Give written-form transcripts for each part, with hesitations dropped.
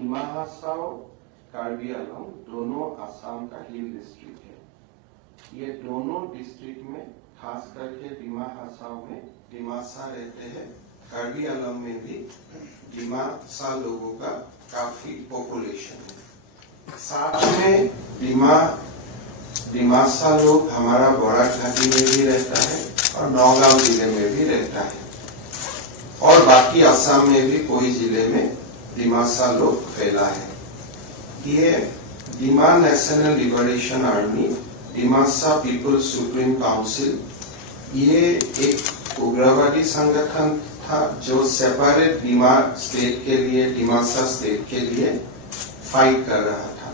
डिमा हासाओ कार्बी आंगलंग दोनों असम का हिल डिस्ट्रिक्ट है। ये दोनों डिस्ट्रिक्ट में खास करके डिमा हासाओ में डिमासा रहते हैं। कार्बी आंगलंग में भी डिमासा लोगों का काफी पॉपुलेशन है। साथ में डिमासा लोग हमारा बड़ा घाटी में भी रहता है और नौगांव जिले में भी रहता है और बाकी असम में भी कोई जिले में डिमासा लोग फैला है। ये Dima National Liberation Army, Dimasa People Supreme Council, ये एक उग्रवादी संगठन था जो सेपरेट डिमा स्टेट के लिए, डिमासा स्टेट के लिए फाइट कर रहा था।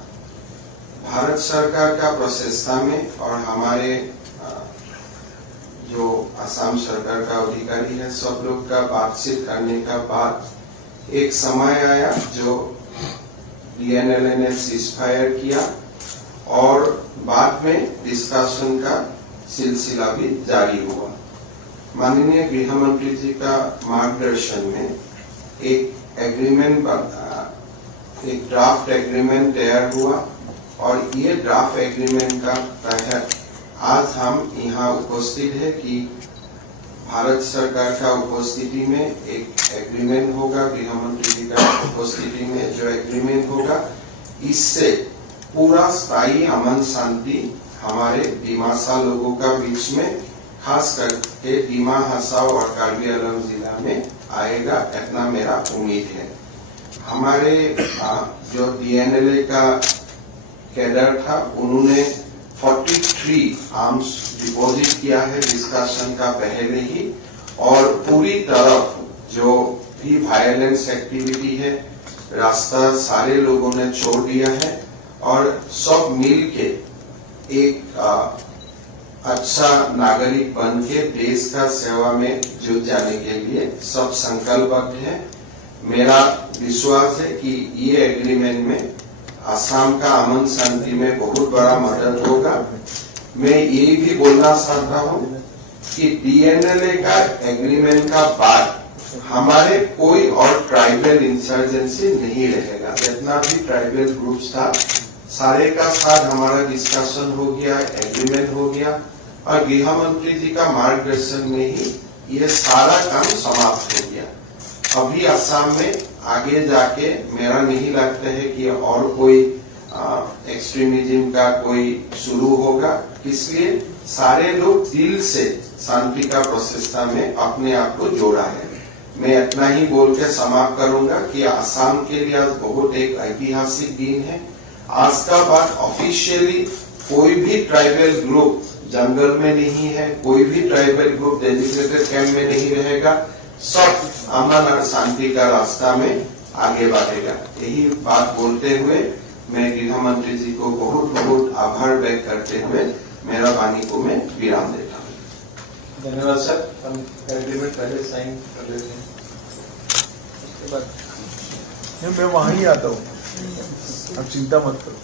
भारत सरकार का प्रचेष्टा में और हमारे जो असम सरकार का अधिकारी है सब लोग का बातचीत करने का बाद एक समय आया जो DNLA ने सीजफायर किया और बाद में डिस्कशन का सिलसिला भी जारी हुआ। माननीय गृह मंत्री जी का मार्गदर्शन में एक ड्राफ्ट एग्रीमेंट तैयार हुआ और ये ड्राफ्ट एग्रीमेंट का तहत आज हम यहाँ उपस्थित है कि भारत सरकार का उपस्थिति में एक एग्रीमेंट होगा, गृह मंत्री जी का उपस्थिति में जो एग्रीमेंट होगा, इससे पूरा स्थायी अमन शांति हमारे डिमासा लोगों का बीच में, खास करके डिमा हासाओ और कार्बी आंगलंग जिला में आएगा, इतना मेरा उम्मीद है। हमारे जो DNLA का कैडर था उन्होंने 43 आर्म्स डिपॉजिट किया है डिस्कशन का पहले ही और पूरी तरफ जो भी वायलेंस एक्टिविटी है रास्ता सारे लोगों ने छोड़ दिया है और सब मिल के एक अच्छा नागरिक बन के देश का सेवा में जुट जाने के लिए सब संकल्पबद्ध है। मेरा विश्वास है कि ये एग्रीमेंट में असम का अमन शांति में बहुत बड़ा मदद होगा। मैं ये भी बोलना चाहता हूँ कि DNLA का एग्रीमेंट का बाद हमारे कोई और ट्राइबल इंसर्जेंसी नहीं रहेगा। जितना भी ट्राइबल ग्रुप्स था सारे का साथ हमारा डिस्कशन हो गया, एग्रीमेंट हो गया और गृह मंत्री जी का मार्गदर्शन में ही ये सारा काम समाप्त हो गया। अभी असम में आगे जाके मेरा नहीं लगता है कि और कोई एक्सट्रीमिज्म का कोई शुरू होगा, इसलिए सारे लोग दिल से शांति का प्रचेष्टा में अपने आप को जोड़ा है। मैं इतना ही बोल के समाप्त करूंगा कि असम के लिए आज बहुत एक ऐतिहासिक दिन है। आज का बाद ऑफिशियली कोई भी ट्राइबल ग्रुप जंगल में नहीं है, कोई भी ट्राइबल ग्रुप डेजिग्नेटेड कैंप में नहीं रहेगा, सब अमन और शांति का रास्ता में आगे बढ़ेगा। यही बात बोलते हुए मैं गृह मंत्री जी को बहुत बहुत आभार व्यक्त करते हुए मेरा वाणी को मैं विराम देता हूँ। धन्यवाद सर। हम एग्रीमेंट पहले साइन कर लेते हैं, उसके बाद मैं वहां ही आता हूँ, अब चिंता मत करो।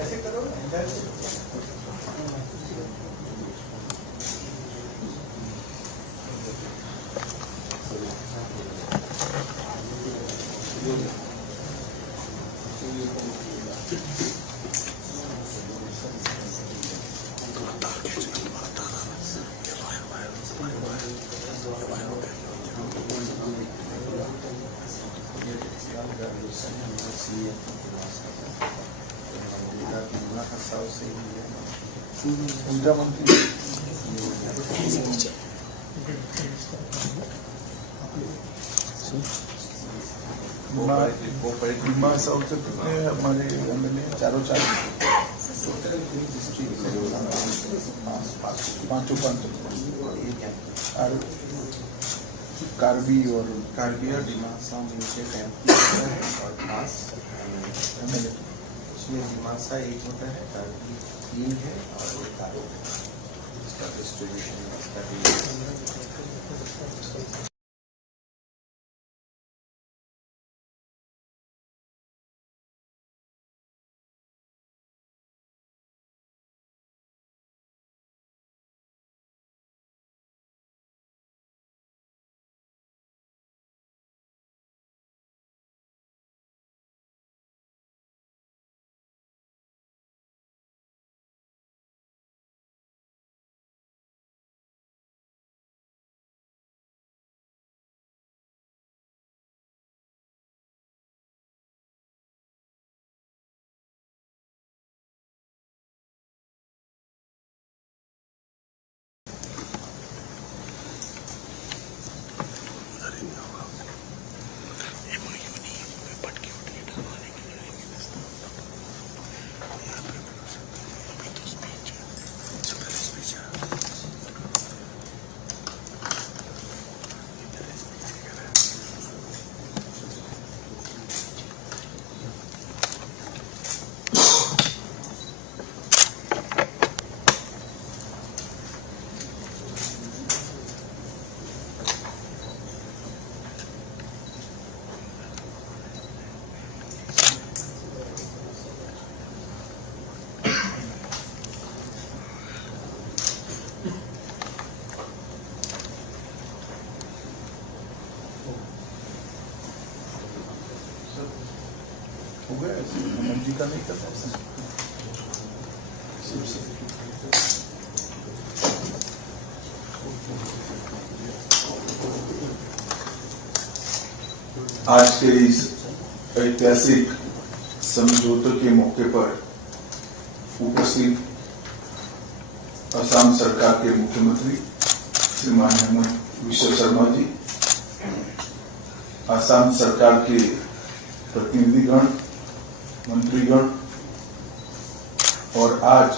ऐसे करो उनका मंत्री डिमा साउथ से कितने हमारे MLA चारों पांचों और कार्बी और डिमा हासाओ मिलके कैंप और खास MLA उसमें डिमासा एक होता है, कार्बी 3 है और एक कारो है। इसका डिस्ट्रीब्यूशन इसका हो गया ऐसे हेमंत जी का नहीं करना ऐसा। आज के इस ऐतिहासिक समझौते के मौके पर उपस्थित असम सरकार के मुख्यमंत्री श्रीमान हेमंत विश्व शर्मा जी, असम सरकार के प्रतिनिधिगण, मंत्रीगण और आज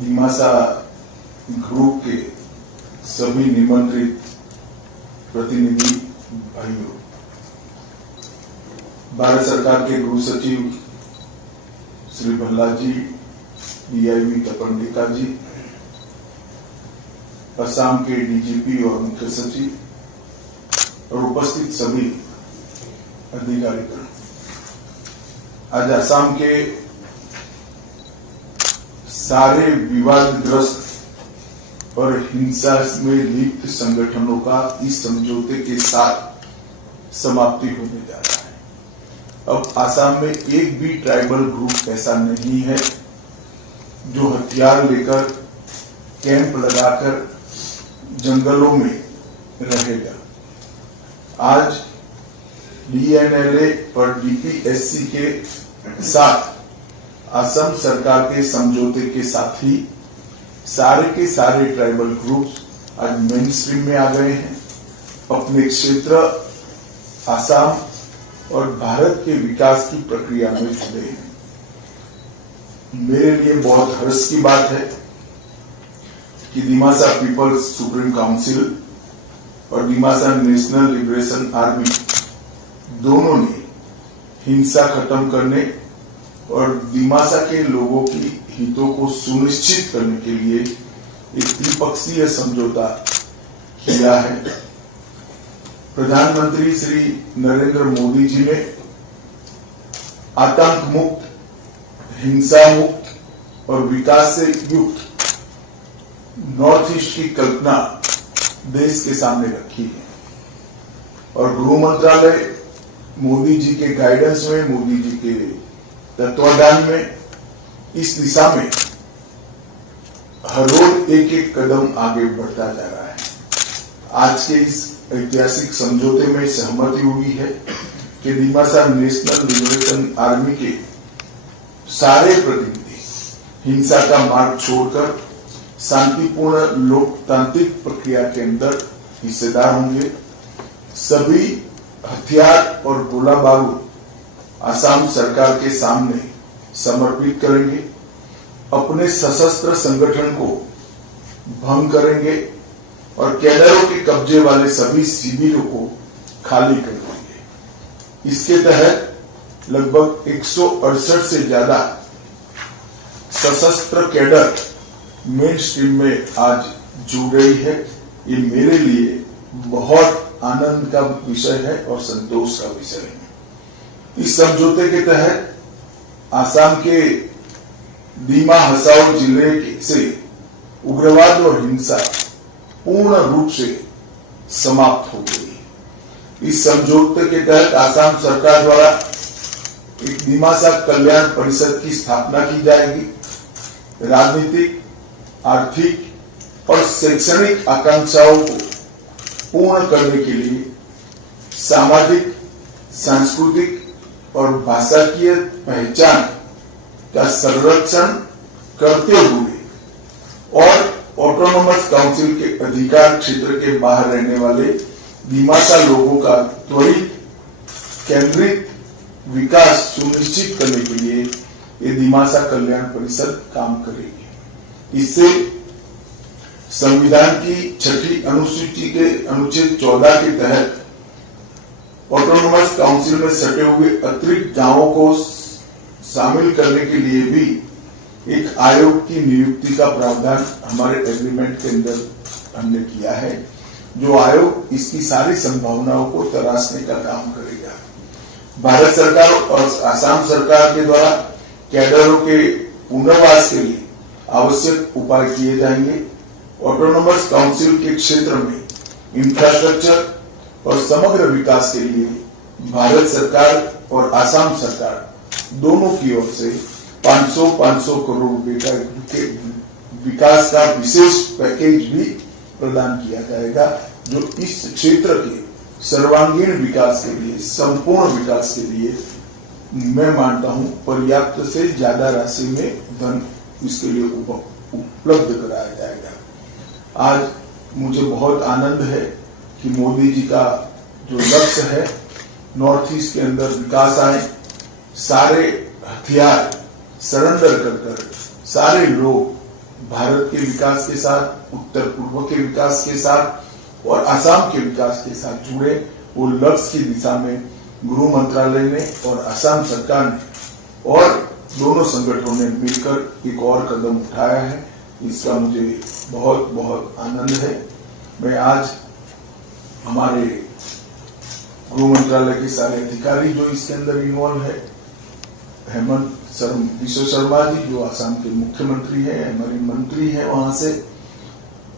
डिमासा ग्रुप के सभी निमंत्रित प्रतिनिधि भाइयों, भारत सरकार के गृह सचिव श्री भल्ला जी, डीआईजी तपंडिका जी, असम के डीजीपी और मुख्य सचिव और उपस्थित सभी अधिकारीगण, आज असम के सारे विवादग्रस्त और हिंसा में लिप्त संगठनों का इस समझौते के साथ समाप्ति होने जा रहा है। अब असम में एक भी ट्राइबल ग्रुप ऐसा नहीं है जो हथियार लेकर कैंप लगाकर जंगलों में रहेगा। आज डीएनएलए और डीपीएससी के साथ असम सरकार के समझौते के साथ ही सारे के सारे ट्राइबल ग्रुप्स आज मेन स्ट्रीम में आ गए हैं, अपने क्षेत्र असम और भारत के विकास की प्रक्रिया में जुड़े हैं। मेरे लिए बहुत हर्ष की बात है कि डिमासा पीपल्स सुप्रीम काउंसिल और डिमासा नेशनल लिबरेशन आर्मी दोनों ने हिंसा खत्म करने और डिमासा के लोगों की हितों को सुनिश्चित करने के लिए एक द्विपक्षीय समझौता किया है। प्रधानमंत्री श्री नरेंद्र मोदी जी ने आतंक मुक्त, हिंसा मुक्त और विकास से युक्त नॉर्थ ईस्ट की कल्पना देश के सामने रखी है और गृह मंत्रालय मोदी जी के गाइडेंस में, मोदी जी के तत्वाधान में इस दिशा में हर रोज एक एक कदम आगे बढ़ता जा रहा है। आज के इस ऐतिहासिक समझौते में सहमति हुई है कि डिमासा नेशनल लिबरेशन आर्मी के सारे प्रतिनिधि हिंसा का मार्ग छोड़कर शांतिपूर्ण लोकतांत्रिक प्रक्रिया के अंदर हिस्सेदार होंगे। सभी हथियार और गोला बारूद असम सरकार के सामने समर्पित करेंगे, अपने सशस्त्र संगठन को भंग करेंगे और कैडरों के कब्जे वाले सभी शिविरों को खाली कर देंगे। इसके तहत लगभग 168 से ज्यादा सशस्त्र कैडर मेन स्ट्रीम में आज जुड़ रही है। ये मेरे लिए बहुत आनंद का विषय है और संतोष का विषय है। इस समझौते के तहत आसाम के दीमा हसाओ जिले से उग्रवाद और हिंसा पूर्ण रूप से समाप्त हो गई। इस समझौते के तहत आसाम सरकार द्वारा एक डिमासा कल्याण परिषद की स्थापना की जाएगी। राजनीतिक, आर्थिक और शैक्षणिक आकांक्षाओं को पूर्ण करने के लिए सामाजिक, सांस्कृतिक और भाषाकीय पहचान का संरक्षण करते हुए और ऑटोनोमस काउंसिल के अधिकार क्षेत्र के बाहर रहने वाले डिमासा लोगों का त्वरित केंद्रित विकास सुनिश्चित करने के लिए ये डिमासा कल्याण परिषद काम करेगी। इससे संविधान की 6ठी अनुसूची के अनुच्छेद 14 के तहत ऑटोनोमस काउंसिल में सटे हुए अतिरिक्त गांवों को शामिल करने के लिए भी एक आयोग की नियुक्ति का प्रावधान हमारे एग्रीमेंट के अंदर हमने किया है, जो आयोग इसकी सारी संभावनाओं को तराशने का काम करेगा। भारत सरकार और असम सरकार के द्वारा कैडरों के पुनर्वास के लिए आवश्यक उपाय किए जाएंगे। ऑटोनोमस काउंसिल के क्षेत्र में इंफ्रास्ट्रक्चर और समग्र विकास के लिए भारत सरकार और आसाम सरकार दोनों की ओर से 500 करोड़ रुपए का विकास का विशेष पैकेज भी प्रदान किया जाएगा, जो इस क्षेत्र के सर्वांगीण विकास के लिए, संपूर्ण विकास के लिए मैं मानता हूं पर्याप्त से ज्यादा राशि में धन इसके लिए उपलब्ध कराया जाएगा। आज मुझे बहुत आनंद है कि मोदी जी का जो लक्ष्य है नॉर्थ ईस्ट के अंदर विकास आए, सारे हथियार सरेंडर कर सारे लोग भारत के विकास के साथ, उत्तर पूर्व के विकास के साथ और असम के विकास के साथ जुड़े, वो लक्ष्य की दिशा में गृह मंत्रालय ने और असम सरकार ने और दोनों संगठनों ने मिलकर एक और कदम उठाया है। इसका मुझे बहुत बहुत आनंद है। मैं आज हमारे गृह मंत्रालय के सारे अधिकारी जो इसके अंदर इन्वॉल्व है, हेमंत विश्व शर्मा जी जो असम के मुख्यमंत्री हैं, हमारी मंत्री हैं वहां से,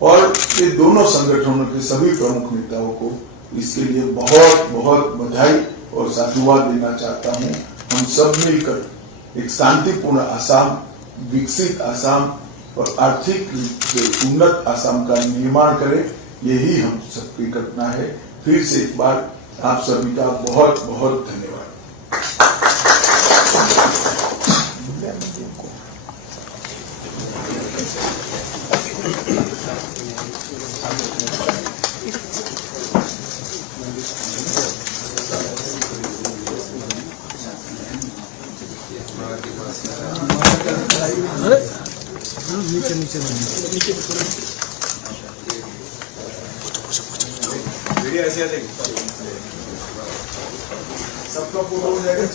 और ये दोनों संगठनों के सभी प्रमुख नेताओं को इसके लिए बहुत बहुत बधाई और साधुवाद देना चाहता हूं। हम सब मिलकर एक शांतिपूर्ण असम, विकसित असम और आर्थिक रूप से उन्नत असम का निर्माण करें, यही हम सबकी कल्पना है। फिर से एक बार आप सभी का बहुत बहुत धन्यवाद। सबका पूरा हो जाएगा।